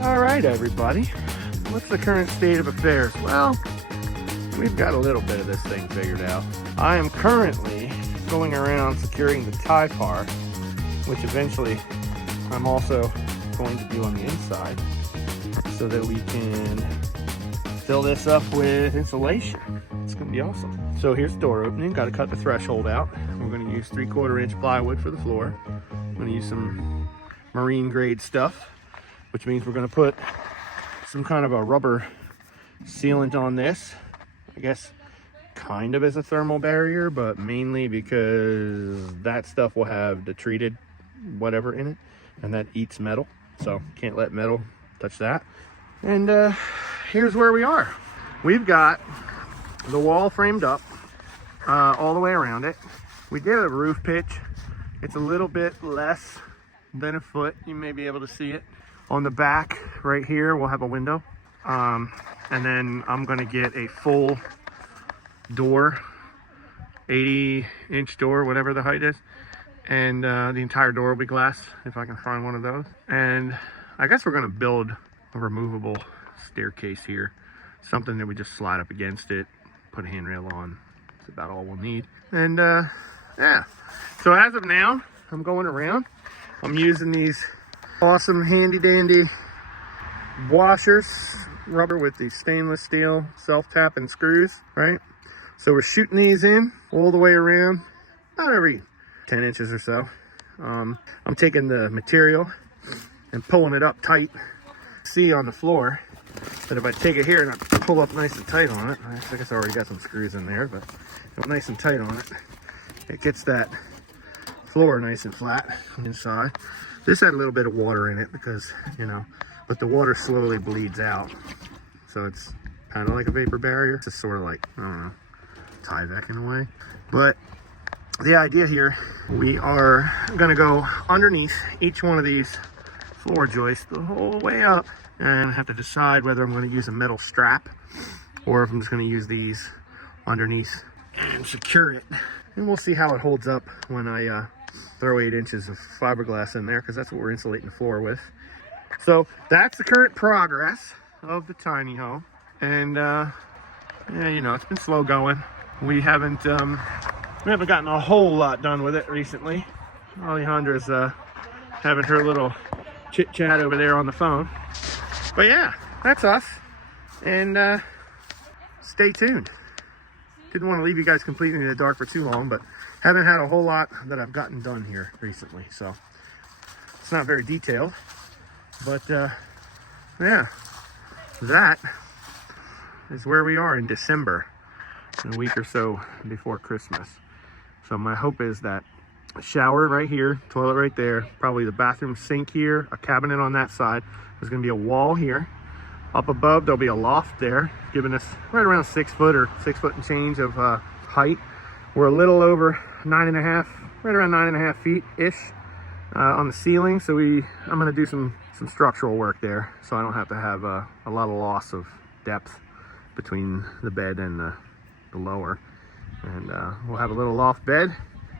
All right, everybody. What's the current state of affairs? Well, we've got a little bit of this thing figured out. I am currently going around securing the tie bar, which eventually I'm also going to do on the inside so that we can fill this up with insulation. It's gonna be awesome. So here's the door opening. Got to cut the threshold out. We're gonna use 3/4 inch plywood for the floor. I'm gonna use some marine grade stuff, which means we're gonna put some kind of a rubber sealant on this. I guess kind of as a thermal barrier, but mainly because that stuff will have the treated whatever in it, and that eats metal. So can't let metal touch that. And here's where we are. We've got the wall framed up all the way around it. We did a roof pitch. It's a little bit less than a foot. You may be able to see it. On the back right here, we'll have a window. And then I'm gonna get a full door, 80-inch door, whatever the height is. And the entire door will be glass, if I can find one of those. And I guess we're gonna build a removable staircase here. Something that we just slide up against it, put a handrail on. That's about all we'll need. And yeah, so as of now, I'm going around. I'm using these awesome handy dandy washers, rubber with these stainless steel self-tapping screws, right? So we're shooting these in all the way around, about every 10 inches or so. I'm taking the material and pulling it up tight. See on the floor that if I take it here and I pull up nice and tight on it, I guess I already got some screws in there, but nice and tight on it, it gets that floor nice and flat inside. This had a little bit of water in it because, you know, but the water slowly bleeds out. So it's kind of like a vapor barrier. It's just sort of like, I don't know, Tyvek in a way. But the idea here, we are gonna go underneath each one of these floor joists the whole way up, and I have to decide whether I'm going to use a metal strap or if I'm just going to use these underneath and secure it. And we'll see how it holds up when I throw 8 inches of fiberglass in there, because that's what we're insulating the floor with. So that's the current progress of the tiny home. And yeah, you know, it's been slow going. We haven't gotten a whole lot done with it recently. Alejandra's having her little chit chat over there on the phone. But yeah, that's us. And stay tuned. Didn't want to leave you guys completely in the dark for too long, but haven't had a whole lot that I've gotten done here recently. So it's not very detailed, but yeah, that is where we are in December, a week or so before Christmas. So my hope is that a shower right here, toilet right there, probably the bathroom sink here, a cabinet on that side. There's going to be a wall here. Up above, there'll be a loft there, giving us right around 6 foot or 6 foot and change of height. We're a little over 9.5, right around 9.5 feet-ish on the ceiling. So I'm going to do some structural work there, so I don't have to have a lot of loss of depth between the bed and the lower. And we'll have a little loft bed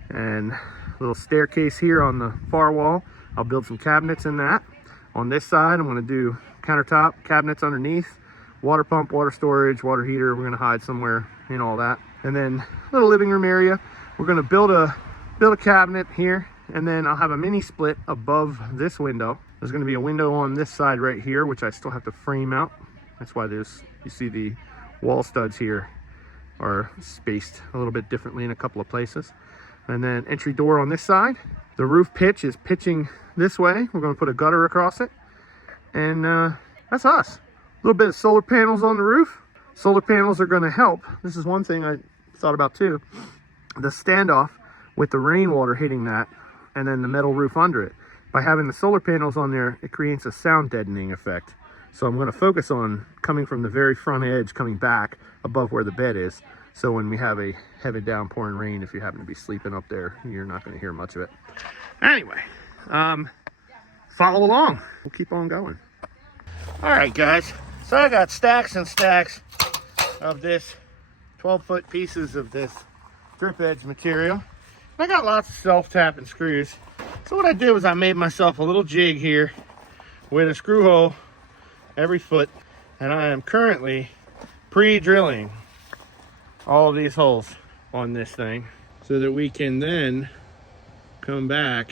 and a little staircase here on the far wall. I'll build some cabinets in that. On this side, I'm going to do countertop cabinets underneath, water pump, water storage, water heater. We're going to hide somewhere in all that. And then a little living room area. We're going to build a cabinet here, and then I'll have a mini split above this window. There's going to be a window on this side right here, which I still have to frame out. That's why you see the wall studs here are spaced a little bit differently in a couple of places. And then entry door on this side. The roof pitch is pitching this way. We're going to put a gutter across it. And that's us. A little bit of solar panels on the roof. Solar panels are going to help. This is one thing I thought about too. The standoff with the rainwater hitting that and then the metal roof under it. By having the solar panels on there, it creates a sound deadening effect. So I'm going to focus on coming from the very front edge, coming back above where the bed is. So when we have a heavy downpouring rain, if you happen to be sleeping up there, you're not going to hear much of it. Anyway, follow along. We'll keep on going. All right, guys. So I got stacks and stacks of this 12-foot pieces of this drip edge material. I got lots of self-tapping screws. So what I did was I made myself a little jig here with a screw hole every foot, and I am currently pre-drilling all of these holes on this thing so that we can then come back.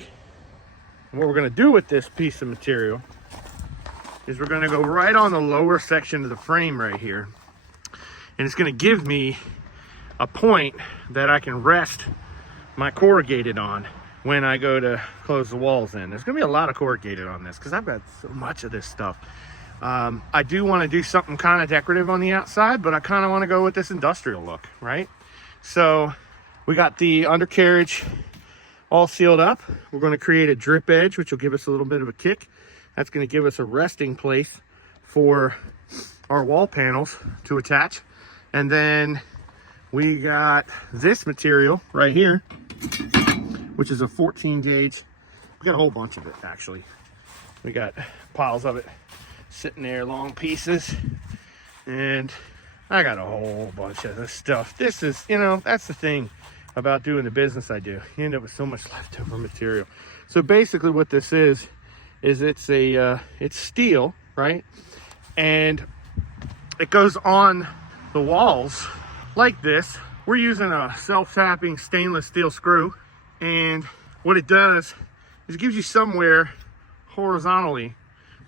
And what we're going to do with this piece of material is we're going to go right on the lower section of the frame right here, and it's going to give me a point that I can rest my corrugated on when I go to close the walls in. There's going to be a lot of corrugated on this because I've got so much of this stuff. I do want to do something kind of decorative on the outside, but I kind of want to go with this industrial look, right? So we got the undercarriage all sealed up. We're going to create a drip edge, which will give us a little bit of a kick. That's going to give us a resting place for our wall panels to attach. And then we got this material right here, which is a 14 gauge. We got a whole bunch of it, actually. We got piles of it sitting there, long pieces, and I got a whole bunch of this stuff. This is, you know, that's the thing about doing the business I do. You end up with so much leftover material. So basically what this is it's steel, right? And it goes on the walls like this. We're using a self-tapping stainless steel screw, and what it does is it gives you somewhere horizontally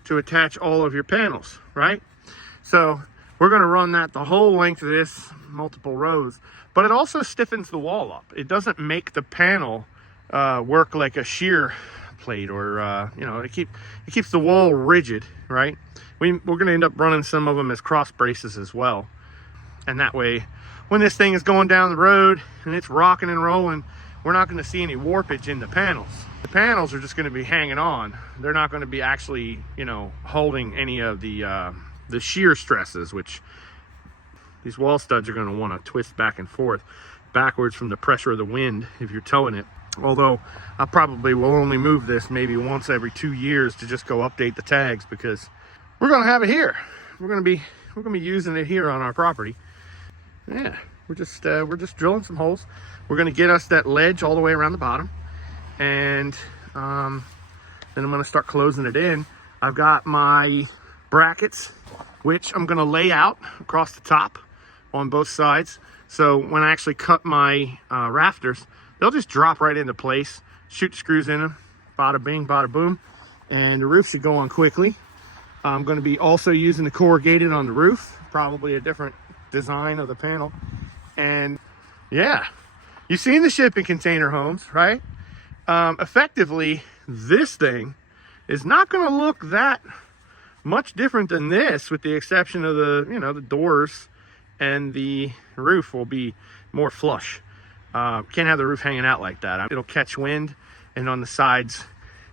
to attach all of your panels, right? So we're going to run that the whole length of this, multiple rows, but it also stiffens the wall up. It doesn't make the panel work like a shear plate, or you know, it keeps the wall rigid, right? We're going to end up running some of them as cross braces as well, and that way when this thing is going down the road and it's rocking and rolling, we're not going to see any warpage in the panels. The panels are just going to be hanging on. They're not going to be actually, you know, holding any of the shear stresses, which these wall studs are going to want to twist back and forth backwards from the pressure of the wind if you're towing it. Although I probably will only move this maybe once every 2 years to just go update the tags, because we're going to have it here. We're going to be using it here on our property. Yeah, we're just drilling some holes. We're going to get us that ledge all the way around the bottom, and then I'm going to start closing it in. I've got my brackets, which I'm going to lay out across the top on both sides. So when I actually cut my rafters, they'll just drop right into place. Shoot screws in them, bada bing, bada boom, and the roof should go on quickly. I'm going to be also using the corrugated on the roof, probably a different design of the panel. And yeah, you've seen the shipping container homes, right? Effectively, this thing is not going to look that much different than this, with the exception of the, you know, the doors, and the roof will be more flush. Can't have the roof hanging out like that. It'll catch wind, and on the sides,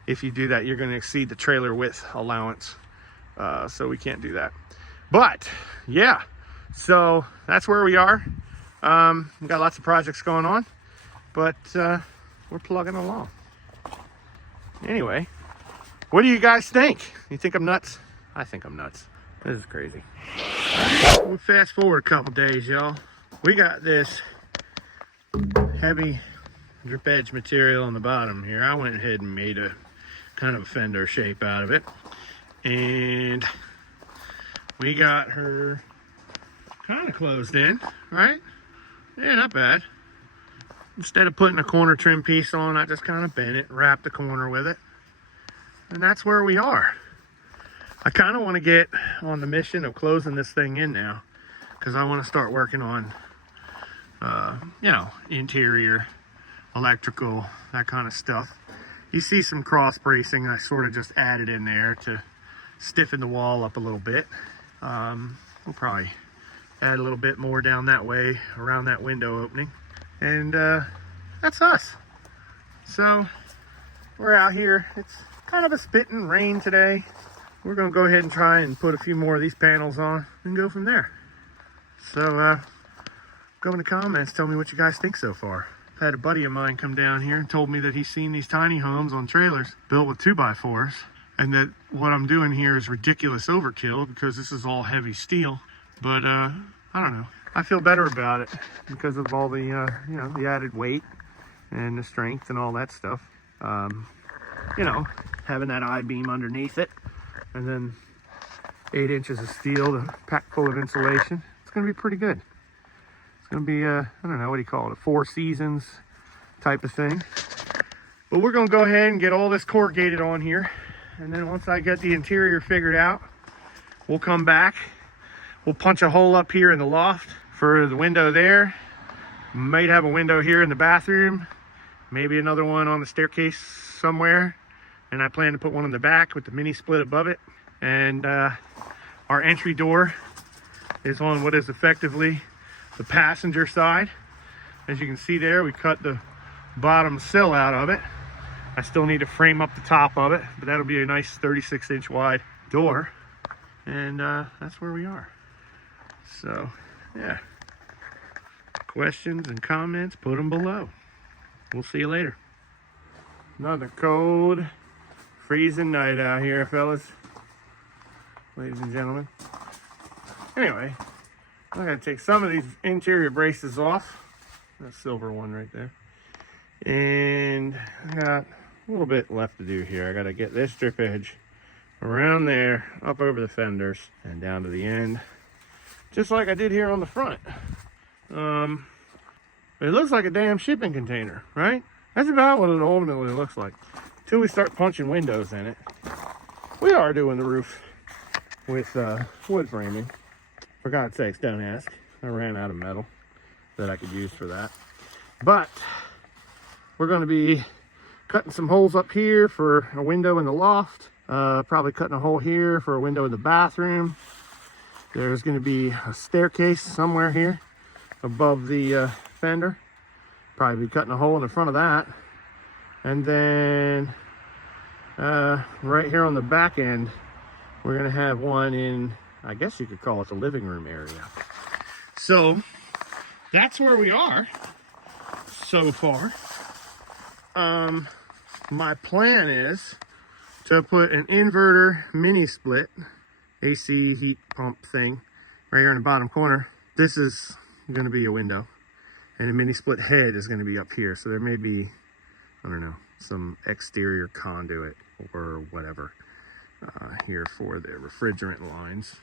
if you do that, you're going to exceed the trailer width allowance. So we can't do that. But yeah, so that's where we are. We've got lots of projects going on, but we're plugging along. Anyway, what do you guys think? You think I'm nuts? I think I'm nuts. This is crazy. We'll fast forward a couple days, y'all. We got this heavy drip edge material on the bottom here. I went ahead and made a kind of a fender shape out of it, and we got her kind of closed in, right? Yeah, not bad. Instead of putting a corner trim piece on, I just kind of bent it, wrapped the corner with it, and that's where we are. I kind of want to get on the mission of closing this thing in now, because I want to start working on you know, interior, electrical, that kind of stuff. You see some cross bracing I sort of just added in there to stiffen the wall up a little bit. We'll probably add a little bit more down that way around that window opening, and that's us. So we're out here. It's kind of a spitting rain today. We're gonna go ahead and try and put a few more of these panels on and go from there. So go in the comments, tell me what you guys think so far. I had a buddy of mine come down here and told me that he's seen these tiny homes on trailers built with 2x4s, and that what I'm doing here is ridiculous overkill because this is all heavy steel. But I don't know. I feel better about it because of all the you know, the added weight and the strength and all that stuff. You know, having that I-beam underneath it, and then 8 inches of steel to pack full of insulation. It's going to be pretty good. It's going to be, I don't know, what do you call it, a 4 seasons type of thing. But we're going to go ahead and get all this corrugated on here. And then once I get the interior figured out, we'll come back. We'll punch a hole up here in the loft for the window there. Might have a window here in the bathroom. Maybe another one on the staircase somewhere. And I plan to put one in the back with the mini split above it. And our entry door is on what is effectively the passenger side. As you can see there, we cut the bottom sill out of it. I still need to frame up the top of it, but that'll be a nice 36-inch wide door. And that's where we are. So, yeah. Questions and comments, put them below. We'll see you later. Another cold, freezing night out here, fellas. Ladies and gentlemen. Anyway, I'm going to take some of these interior braces off. That silver one right there. And I got a little bit left to do here. I got to get this strip edge around there, up over the fenders, and down to the end. Just like I did here on the front. It looks like a damn shipping container, right? That's about what it ultimately looks like. Until we start punching windows in it. We are doing the roof with wood framing. For God's sakes, don't ask. I ran out of metal that I could use for that. But we're going to be cutting some holes up here for a window in the loft. Probably cutting a hole here for a window in the bathroom. There's going to be a staircase somewhere here above the fender. Probably be cutting a hole in the front of that. And then right here on the back end, we're going to have one in, I guess you could call it the living room area. So that's where we are so far. My plan is to put an inverter mini split AC heat pump thing right here in the bottom corner. This is going to be a window, and the mini split head is going to be up here. So there may be, I don't know, some exterior conduit or whatever here for the refrigerant lines.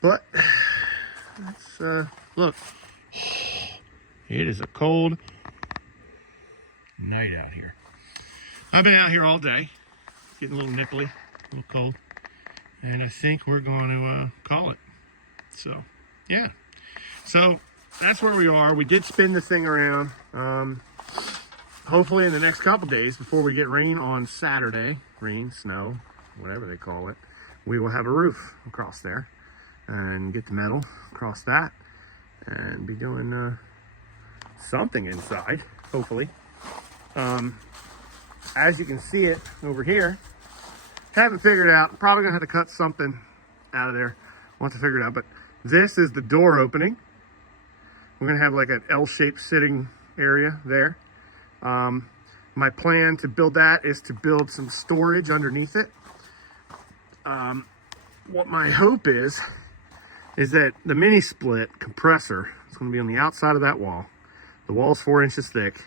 But let's look. It is a cold night out here. I've been out here all day, getting a little nipply, a little cold, and I think we're going to call it. So yeah, so that's where we are. We did spin the thing around. Hopefully in the next couple days, before we get rain on Saturday, rain, snow, whatever they call it, we will have a roof across there and get the metal across that and be doing something inside, hopefully. As you can see it over here, haven't figured out, probably gonna have to cut something out of there once I figure it out, but this is the door opening. We're gonna have like an L-shaped sitting area there. My plan to build that is to build some storage underneath it. What my hope is that the mini split compressor is going to be on the outside of that wall. The wall's 4 inches thick.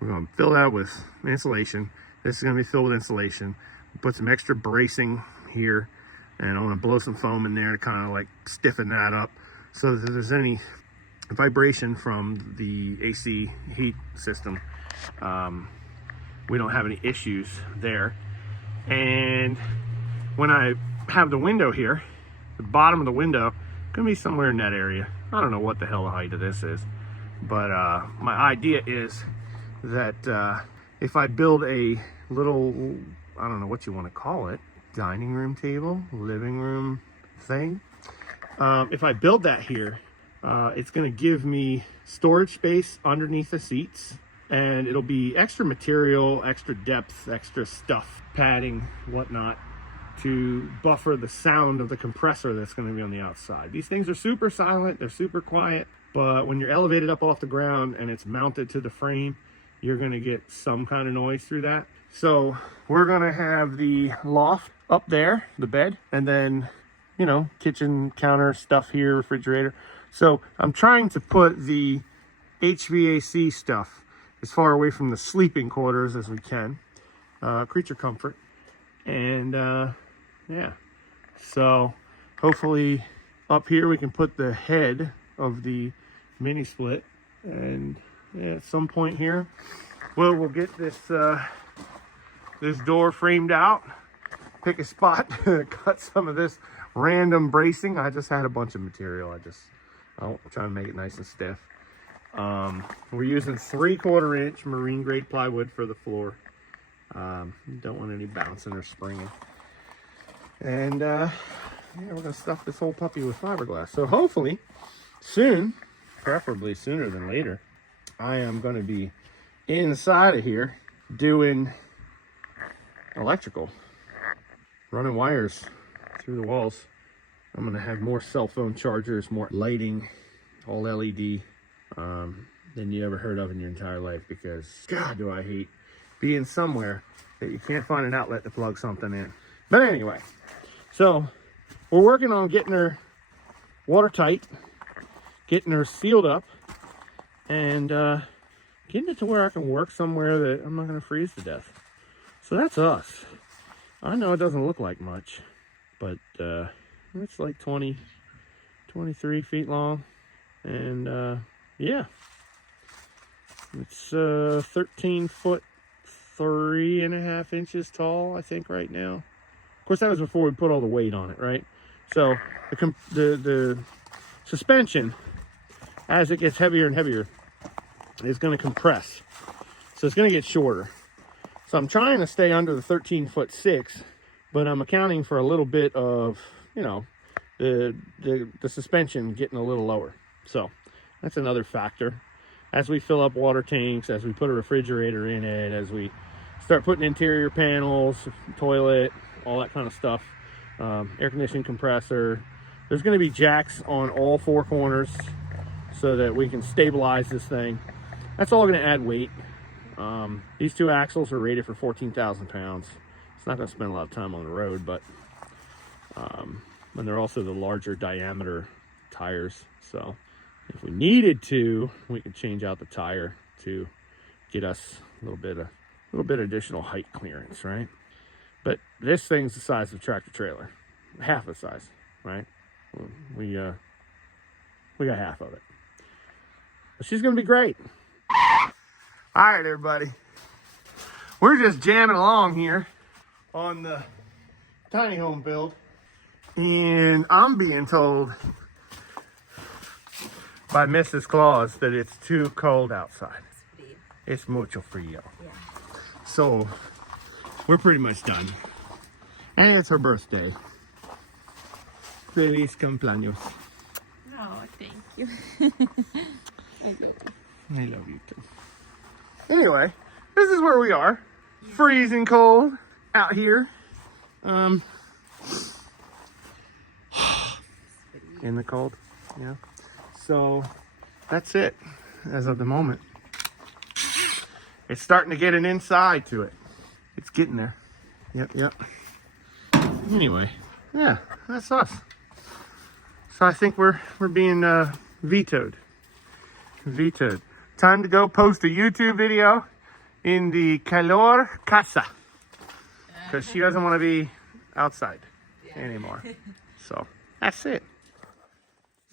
We're going to fill that with insulation. This is going to be filled with insulation. Put some extra bracing here, and I'm going to blow some foam in there to kind of like stiffen that up so that if there's any vibration from the AC heat system, we don't have any issues there. And when I have the window here, the bottom of the window gonna be somewhere in that area. I don't know what the hell the height of this is, but my idea is that if I build a little, I don't know what you want to call it, dining room table, living room thing, if I build that here, it's going to give me storage space underneath the seats, and it'll be extra material, extra depth, extra stuff, padding, whatnot, to buffer the sound of the compressor that's going to be on the outside. These things are super silent, they're super quiet, but when you're elevated up off the ground and it's mounted to the frame, you're going to get some kind of noise through that. So we're going to have the loft up there, the bed, and then, you know, kitchen counter stuff here, refrigerator. So I'm trying to put the HVAC stuff as far away from the sleeping quarters as we can, creature comfort. And yeah, So hopefully up here we can put the head of the mini split, and at some point here we'll get this this door framed out, pick a spot to cut some of this random bracing. I just had a bunch of material. I'm trying to make it nice and stiff. We're using 3/4 inch marine grade plywood for the floor. Don't want any bouncing or springing. And yeah, we're gonna stuff this whole puppy with fiberglass. So hopefully soon, preferably sooner than later, I am gonna be inside of here doing electrical, running wires through the walls. I'm gonna have more cell phone chargers, more lighting, all LED, than you ever heard of in your entire life, because God, do I hate being somewhere that you can't find an outlet to plug something in. But anyway, so we're working on getting her watertight, getting her sealed up, and getting it to where I can work somewhere that I'm not gonna freeze to death. So that's us. I know it doesn't look like much, but it's like 23 feet long, and yeah, it's 13 foot 3.5 inches tall, I think, right now. Of course, that was before we put all the weight on it, right? So the suspension, as it gets heavier and heavier, is going to compress, so it's going to get shorter. So I'm trying to stay under the 13'6", but I'm accounting for a little bit of, you know, the suspension getting a little lower. So that's another factor. As we fill up water tanks, as we put a refrigerator in it, as we start putting interior panels, toilet, all that kind of stuff, air conditioning compressor, there's going to be jacks on all 4 corners so that we can stabilize this thing. That's all going to add weight. These 2 axles are rated for 14,000 pounds. It's not going to spend a lot of time on the road, but and they're also the larger diameter tires. So if we needed to, we could change out the tire to get us a little bit additional height clearance, right? But this thing's the size of a tractor trailer, half the size, right? We got half of it. But she's going to be great. All right, everybody. We're just jamming along here on the tiny home build, and I'm being told by Mrs. Claus that it's too cold outside. It's mucho frío. Yeah. So we're pretty much done. And it's her birthday. Feliz cumpleaños. Oh, thank you. I love you too. Anyway, this is where we are. Freezing cold out here. In the cold, yeah. So that's it as of the moment. It's starting to get an inside to it. It's getting there. Yep. Anyway, yeah, that's us. So I think we're being vetoed. Time to go post a YouTube video in the calor casa, because she doesn't want to be outside anymore. So that's it.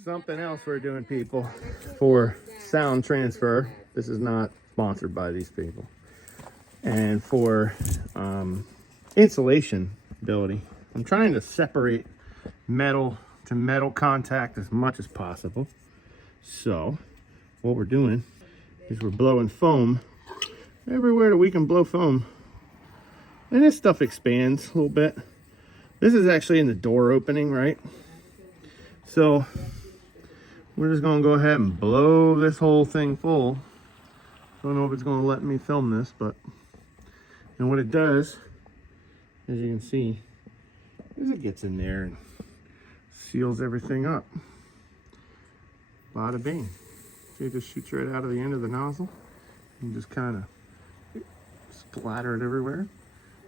Something else we're doing, people, for sound transfer. This is not sponsored by these people. And for insulation ability, I'm trying to separate metal to metal contact as much as possible. So what we're doing is we're blowing foam everywhere that we can blow foam. And this stuff expands a little bit. This is actually in the door opening, right? So we're just gonna go ahead and blow this whole thing full. Don't know if it's gonna let me film this, but and what it does, as you can see, is it gets in there and seals everything up. Bada bing. See, it just shoots right out of the end of the nozzle and just kind of splatter it everywhere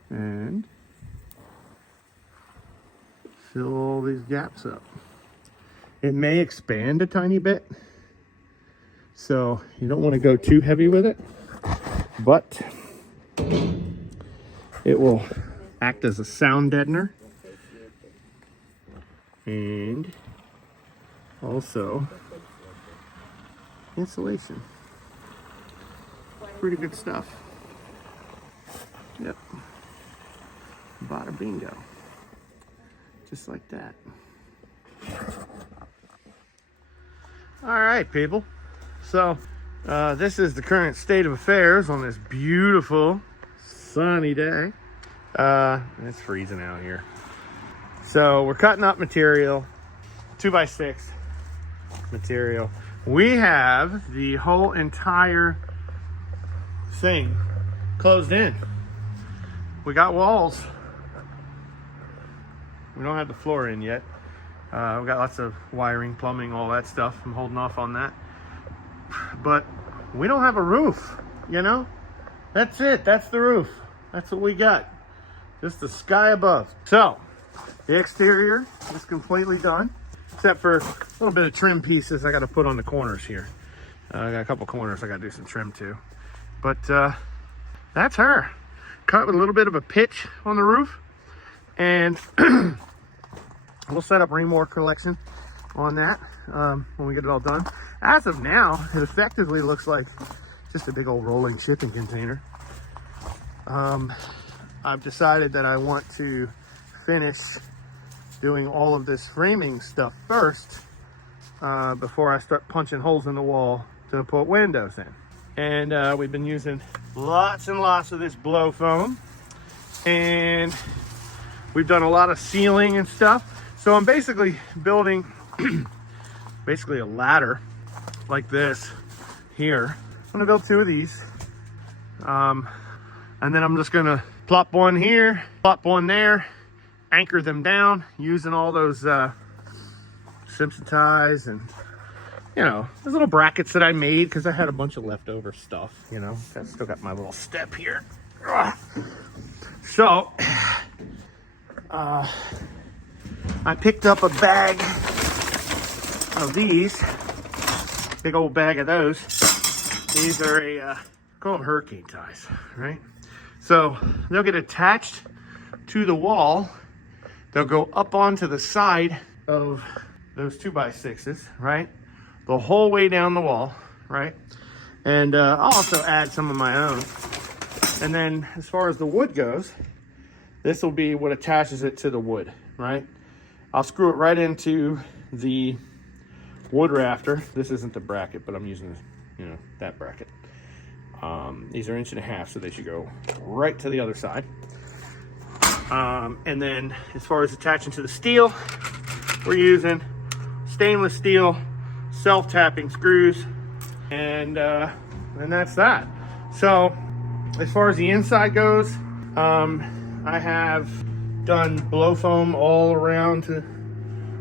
and fill all these gaps up. It may expand a tiny bit, so you don't want to go too heavy with it, but it will act as a sound deadener. and also insulation. Pretty good stuff. Yep. Bada bingo. Just like that. All right, people. So this is the current state of affairs on this beautiful sunny day. It's freezing out here. So we're cutting up material, 2x6 material. We have the whole entire thing closed in. We got walls. We don't have the floor in yet. We got lots of wiring, plumbing, all that stuff. I'm holding off on that. But we don't have a roof, you know? That's it. That's the roof. That's what we got. Just the sky above. So, the exterior is completely done, except for a little bit of trim pieces I got to put on the corners here. I got a couple corners I got to do some trim to. But that's her. Cut with a little bit of a pitch on the roof. And we'll set up Rainmore collection on that when we get it all done. As of now, it effectively looks like just a big old rolling shipping container. I've decided that I want to finish doing all of this framing stuff first before I start punching holes in the wall to put windows in. And we've been using lots and lots of this blow foam, and we've done a lot of sealing and stuff. So I'm basically building basically a ladder like this here. I'm gonna build 2 of these, and then I'm just gonna plop one here, plop one there, anchor them down using all those Simpson ties and, you know, those little brackets that I made because I had a bunch of leftover stuff, you know. I still got my little step here. So I picked up a bag of these, big old bag of those. These are call them hurricane ties, right? So they'll get attached to the wall. They'll go up onto the side of those 2x6s, right? The whole way down the wall, right? And I'll also add some of my own. And then as far as the wood goes, this will be what attaches it to the wood, right? I'll screw it right into the wood rafter. This isn't the bracket, but I'm using, you know, that bracket. These are 1.5 inches, so they should go right to the other side. And then as far as attaching to the steel, we're using stainless steel self-tapping screws, and that's that. So as far as the inside goes, I have done blow foam all around to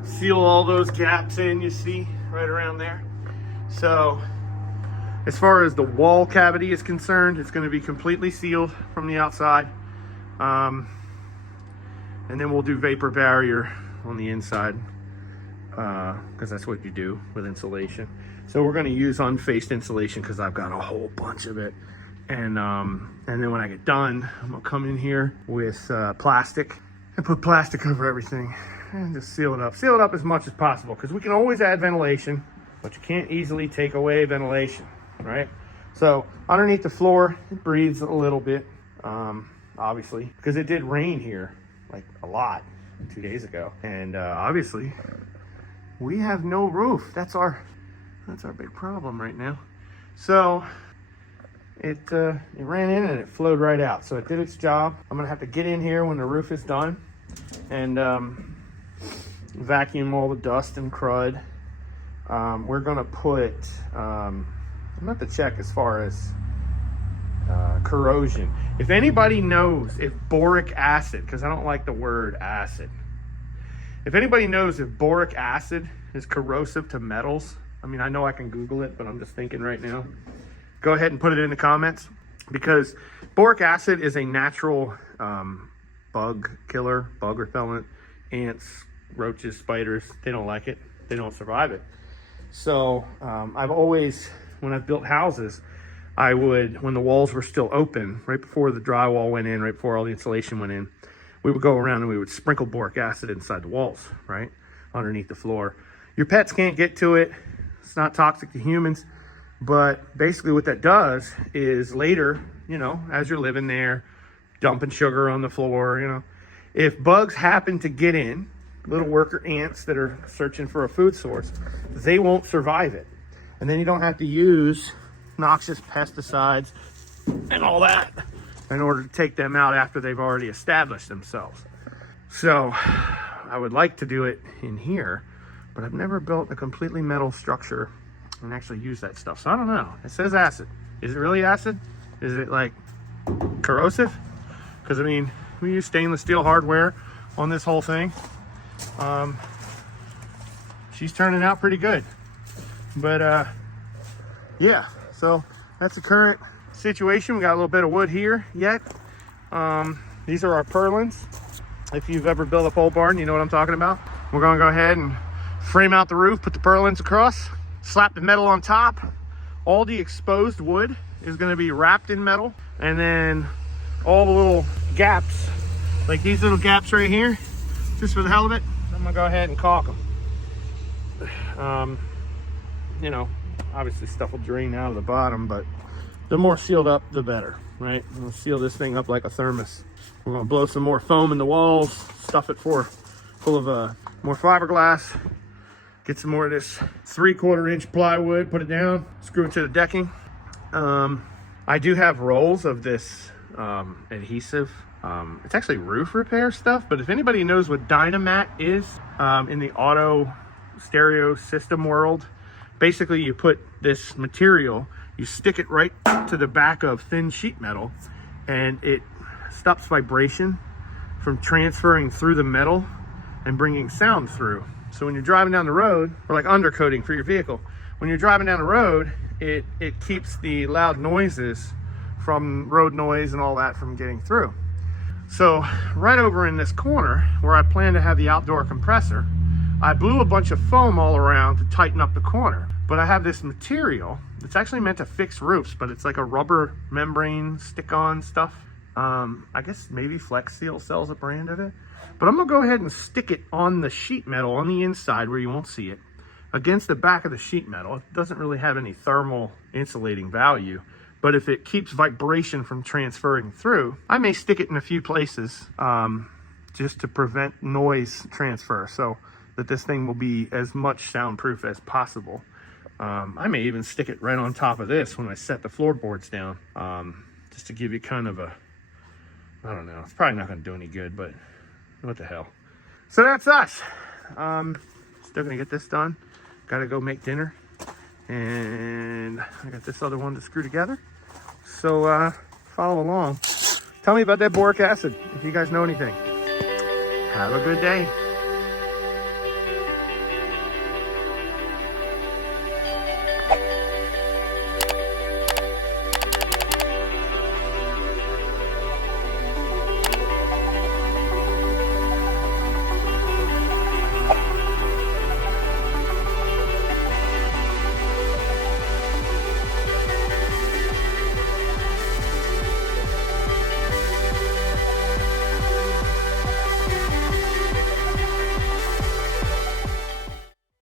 seal all those gaps in, you see right around there. So as far as the wall cavity is concerned, it's going to be completely sealed from the outside, and then we'll do vapor barrier on the inside, because that's what you do with insulation. So we're going to use unfaced insulation because I've got a whole bunch of it. And then when I get done, I'm gonna come in here with plastic and put plastic over everything and just seal it up as much as possible, because we can always add ventilation, but you can't easily take away ventilation, right? So underneath the floor, it breathes a little bit, obviously, because it did rain here like a lot 2 days ago, and obviously we have no roof. That's our big problem right now. So it ran in and it flowed right out. So it did its job. I'm gonna have to get in here when the roof is done and vacuum all the dust and crud. We're gonna put, I'm gonna have to check as far as corrosion. If anybody knows if boric acid, because I don't like the word acid, if anybody knows if boric acid is corrosive to metals, I mean, I know I can Google it, but I'm just thinking right now. Go ahead and put it in the comments, because boric acid is a natural bug killer, bug repellent. Ants, roaches, spiders, they don't like it. They don't survive it. So I've always, when I've built houses, I would, when the walls were still open, right before the drywall went in, right before all the insulation went in, we would go around and we would sprinkle boric acid inside the walls, right? underneath the floor. Your pets can't get to it. It's not toxic to humans. But basically what that does is later, you know, as you're living there, dumping sugar on the floor, you know, if bugs happen to get in, little worker ants that are searching for a food source, they won't survive it. And then you don't have to use noxious pesticides and all that in order to take them out after they've already established themselves. So I would like to do it in here, but I've never built a completely metal structure and actually use that stuff. So I don't know. It says acid. Is it really acid? Is it like corrosive? Because I mean, we use stainless steel hardware on this whole thing. She's turning out pretty good. But yeah, so that's the current situation. We got a little bit of wood here yet. These are our purlins. If you've ever built a pole barn, you know what I'm talking about. We're gonna go ahead and frame out the roof, put the purlins across, slap the metal on top. All the exposed wood is going to be wrapped in metal, and then all the little gaps, like these little gaps right here, just for the hell of it, I'm gonna go ahead and caulk them. You know, obviously stuff will drain out of the bottom, but the more sealed up the better, right? I'm gonna seal this thing up like a thermos. We're gonna blow some more foam in the walls, stuff it full of more fiberglass. Get some more of this 3/4 inch plywood, put it down, screw it to the decking. I do have rolls of this adhesive. It's actually roof repair stuff, but if anybody knows what Dynamat is in the auto stereo system world, basically you put this material, you stick it right to the back of thin sheet metal, and it stops vibration from transferring through the metal and bringing sound through. So when you're driving down the road, or like undercoating for your vehicle, when you're driving down the road, it keeps the loud noises from road noise and all that from getting through. So right over in this corner where I plan to have the outdoor compressor, I blew a bunch of foam all around to tighten up the corner. But I have this material that's actually meant to fix roofs, but it's like a rubber membrane stick-on stuff. I guess maybe Flex Seal sells a brand of it. But I'm gonna go ahead and stick it on the sheet metal on the inside where you won't see it, against the back of the sheet metal. It doesn't really have any thermal insulating value, but if it keeps vibration from transferring through, I may stick it in a few places just to prevent noise transfer, so that this thing will be as much soundproof as possible. I may even stick it right on top of this when I set the floorboards down, just to give you kind of a, I don't know, it's probably not gonna do any good, but what the hell. So that's us. Still gonna get this done. Gotta go make dinner. And I got this other one to screw together. So follow along. Tell me about that boric acid if you guys know anything. Have a good day.